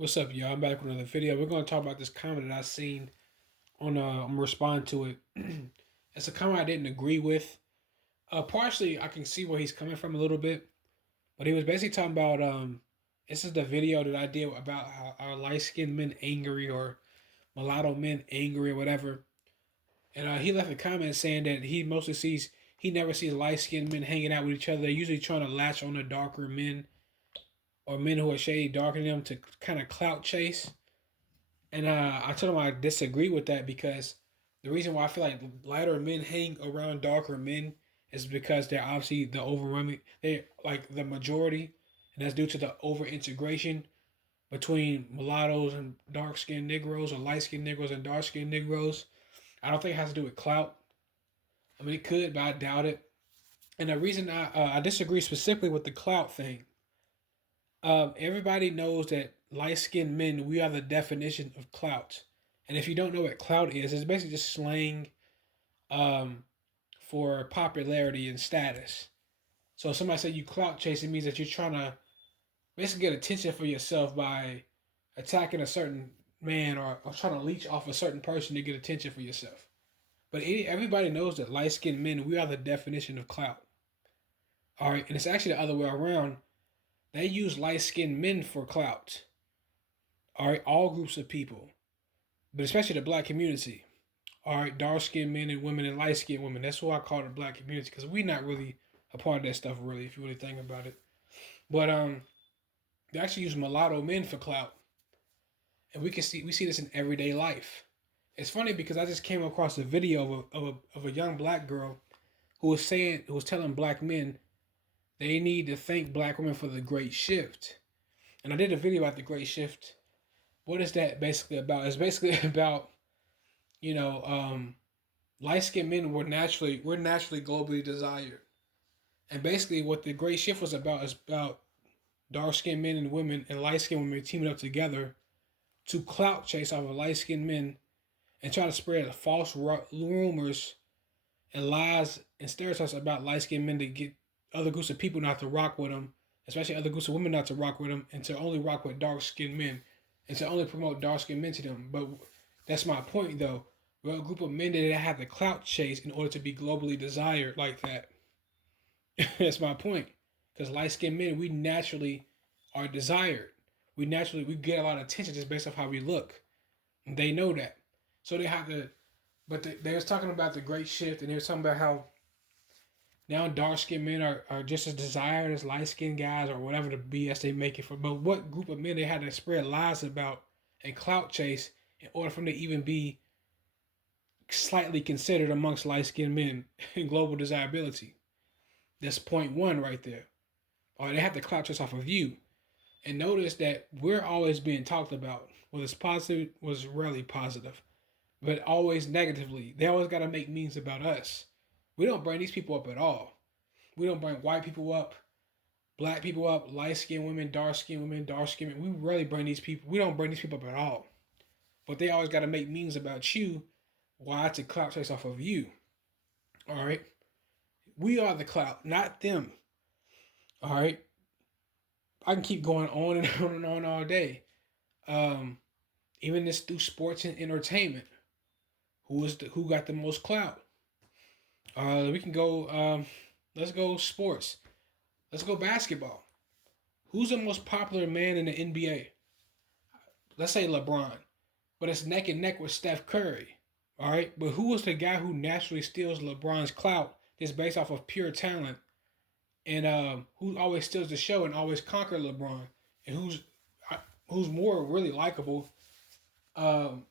What's up, y'all? I'm back with another video. We're going to talk about this comment that I seen on. I'm gonna respond to it. It's a comment I didn't agree with. Partially, I can see where he's coming from a little bit, but he was basically talking about. This is the video that I did about how our light skinned men angry or mulatto men angry or whatever. And he left a comment saying that he never sees light skinned men hanging out with each other. They're usually trying to latch on to darker men or men who are shady darker than them to kind of clout chase. And I told him I disagree with that because the reason why I feel like lighter men hang around darker men is because they're obviously the overwhelming, they're like the majority, and that's due to the over integration between mulattoes and dark skinned Negroes or light skinned Negroes and dark skinned Negroes. I don't think it has to do with clout. I mean, it could, but I doubt it. And the reason I disagree specifically with the clout thing, everybody knows that light skinned men, we are the definition of clout. And if you don't know what clout is, it's basically just slang um, for popularity and status. So if somebody say you clout chasing means that you're trying to basically get attention for yourself by attacking a certain man or trying to leech off a certain person to get attention for yourself. But everybody knows that light skinned men, we are the definition of clout. All right, and it's actually the other way around. They use light skinned men for clout. All right, all groups of people, but especially the black community. All right, dark skinned men and women and light skinned women. That's why I call it the black community because we're not really a part of that stuff, really, if you really think about it. But they actually use mulatto men for clout, and we see this in everyday life. It's funny because I just came across a video of a young black girl who was telling black men they need to thank black women for the great shift. And I did a video about the great shift. What is that basically about? It's basically about, you know, light skinned men we're naturally globally desired. And basically what the great shift was about is about dark skinned men and women and light skinned women teaming up together to clout chase off of light skinned men and try to spread false rumors and lies and stereotypes about light skinned men to get other groups of people not to rock with them, especially other groups of women not to rock with them, and to only rock with dark skinned men, and to only promote dark skinned men to them. But that's my point, though. We're a group of men that have the clout chase in order to be globally desired like that. That's my point. Because light skinned men, we naturally are desired. We get a lot of attention just based off how we look. And they know that. So they have to, but they was talking about the great shift, and they was talking about how now dark skinned men are just as desired as light skinned guys or whatever the BS they make it for. But what group of men they had to spread lies about and clout chase in order for them to even be slightly considered amongst light skinned men in global desirability? That's point one right there. Or they have to clout chase off of you. And notice that we're always being talked about. Whether it's positive, was rarely positive, but always negatively. They always got to make memes about us. We don't bring these people up at all. We don't bring white people up, black people up, light skinned women, dark skinned men. We rarely bring these people. We don't bring these people up at all. But they always got to make memes about you. Why to clout chase off of you? All right. We are the clout, not them. All right. I can keep going on and on and on all day. Um, Even this through sports and entertainment. Who got the most clout? We can go. Let's go sports. Let's go basketball. Who's the most popular man in the NBA? Let's say LeBron, but it's neck and neck with Steph Curry. All right, but who was the guy who naturally steals LeBron's clout just based off of pure talent, and who always steals the show and always conquer LeBron, and who's more really likable um,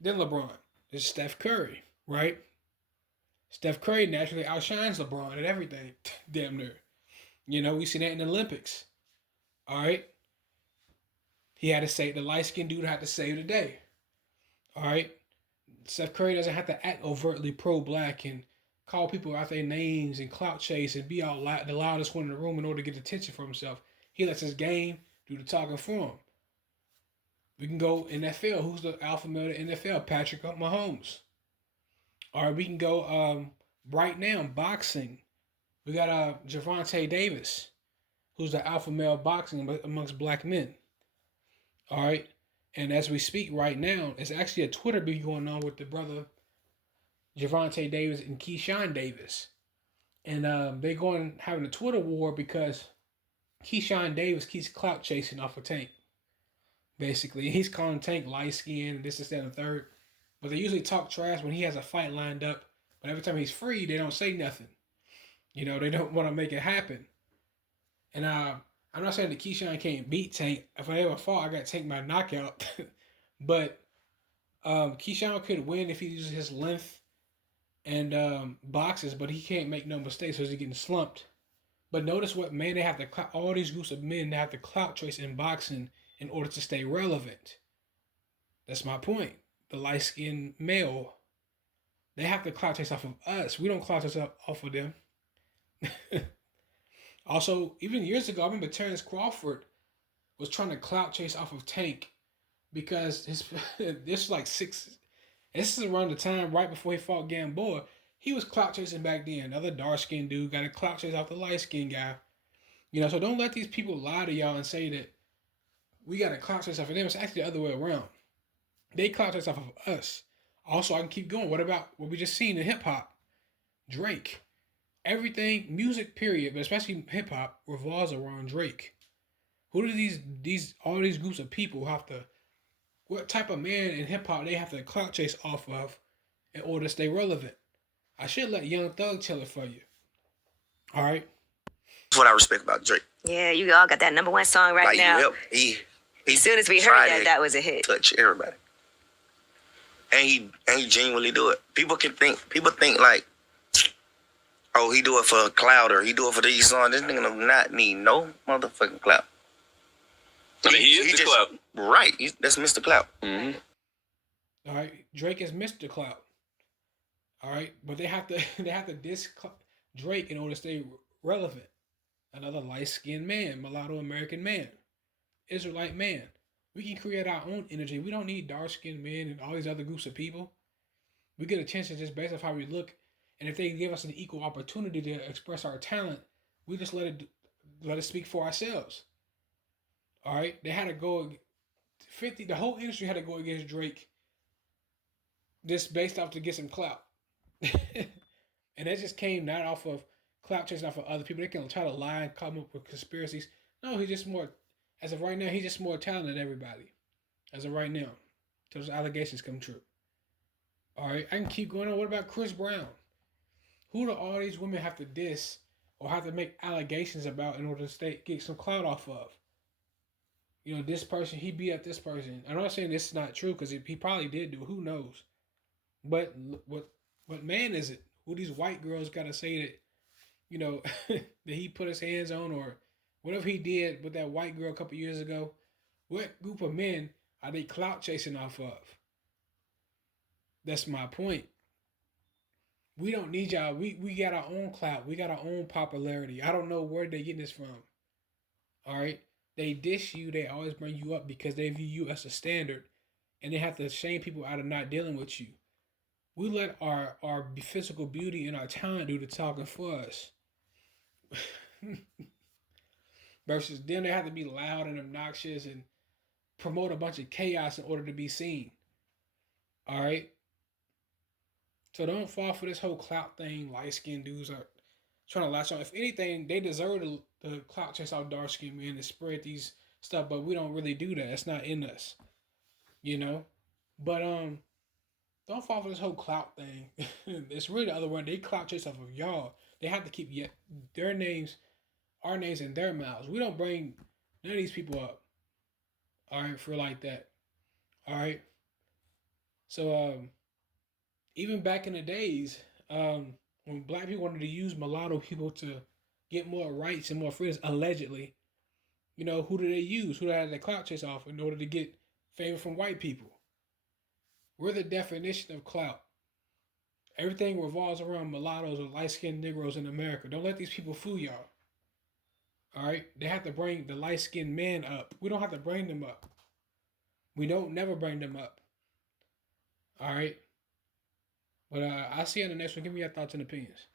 than LeBron? It's Steph Curry, right? Steph Curry naturally outshines LeBron at everything, damn near. We seen that in the Olympics. All right, he had to say the light skinned dude had to save the day. All right, Steph Curry doesn't have to act overtly pro-black and call people out their names and clout chase and be out loud, the loudest one in the room in order to get attention for himself. He lets his game do the talking for him. We can go NFL. Who's the alpha male of the NFL? Patrick Mahomes. All right, we can go right now boxing. We got Javante Davis, who's the alpha male boxing amongst black men. All right. And as we speak right now, it's actually a Twitter beef going on with the brother Javante Davis and Keyshawn Davis. And they're going having a Twitter war because Keyshawn Davis keeps clout chasing off of Tank. Basically, he's calling Tank light skin, this, that, and the third. But they usually talk trash when he has a fight lined up. But every time he's free, they don't say nothing. You know, they don't want to make it happen. And I'm not saying that Keyshawn can't beat Tank. If I ever fought, I got Tank by knockout. But Keyshawn could win if he uses his length and boxes, but he can't make no mistakes, so he's getting slumped. But notice what man they have to all these groups of men they have to clout chase in boxing in order to stay relevant. That's my point. The light skinned male, they have to clout chase off of us. We don't clout chase off of them. Also, even years ago, I remember Terrence Crawford was trying to clout chase off of Tank because his this was like six. This is around the time right before he fought Gamboa. He was clout chasing back then. Another dark skinned dude got a clout chase off the light skinned guy. You know, so don't let these people lie to y'all and say that we got a clout chase off of them. It's actually the other way around. They clout chase off of us. Also, I can keep going. What about what we just seen in hip hop? Drake. Everything, music, period, but especially hip hop, revolves around Drake. Who do these all these groups of people have to? What type of man in hip hop they have to clout chase off of in order to stay relevant? I should let Young Thug tell it for you. All right. That's what I respect about Drake. Yeah, you all got that number 1 song right now. He as soon as we heard that was a hit. Touch everybody, and he genuinely do it. People think like, oh, he do it for clout or he do it for these songs. This nigga do not need no motherfucking clout. I mean, he is the clout. Right. That's Mr. Clout. Mm-hmm. All right. Drake is Mr. Clout. All right. But they have to diss Drake in order to stay relevant. Another light-skinned man, mulatto American man, Israelite man. We can create our own energy. We don't need dark-skinned men and all these other groups of people. We get attention just based off how we look. And if they give us an equal opportunity to express our talent, we just let it speak for ourselves. All right, they had to go 50. The whole industry had to go against Drake, just based off to get some clout, and that just came not off of clout chasing off of other people. They can try to lie and come up with conspiracies. No, he's just more. As of right now, he's just more talented than everybody. As of right now, those allegations come true. All right, I can keep going on. What about Chris Brown? Who do all these women have to diss or have to make allegations about in order to get some clout off of? You know, this person, he beat up this person. I'm not saying this is not true because he probably did do it. Who knows? But what man is it? Who these white girls got to say that, you know, that he put his hands on or whatever he did with that white girl a couple years ago? What group of men are they clout chasing off of? That's my point. We don't need y'all. We got our own clout. We got our own popularity. I don't know where they getting this from. All right? They dish you, they always bring you up because they view you as a standard and they have to shame people out of not dealing with you. We let our physical beauty and our talent do the talking for us. Versus then they have to be loud and obnoxious and promote a bunch of chaos in order to be seen. All right? So don't fall for this whole clout thing. Light-skinned dudes are trying to latch on. If anything, they deserve the clout chase out dark skinned men to spread these stuff, but we don't really do that. It's not in us, you know. But don't fall for this whole clout thing. It's really the other one. They clout chase off of y'all. They have to keep their names, our names in their mouths. We don't bring none of these people up. All right, for like that. All right. So even back in the days, when black people wanted to use mulatto people to get more rights and more freedoms, allegedly, you know, who do they use? Who had the clout chase off in order to get favor from white people? We're the definition of clout. Everything revolves around mulattoes or light-skinned Negroes in America. Don't let these people fool y'all. All right? They have to bring the light-skinned men up. We don't have to bring them up. We don't never bring them up. All right? But I'll see you on the next one. Give me your thoughts and opinions.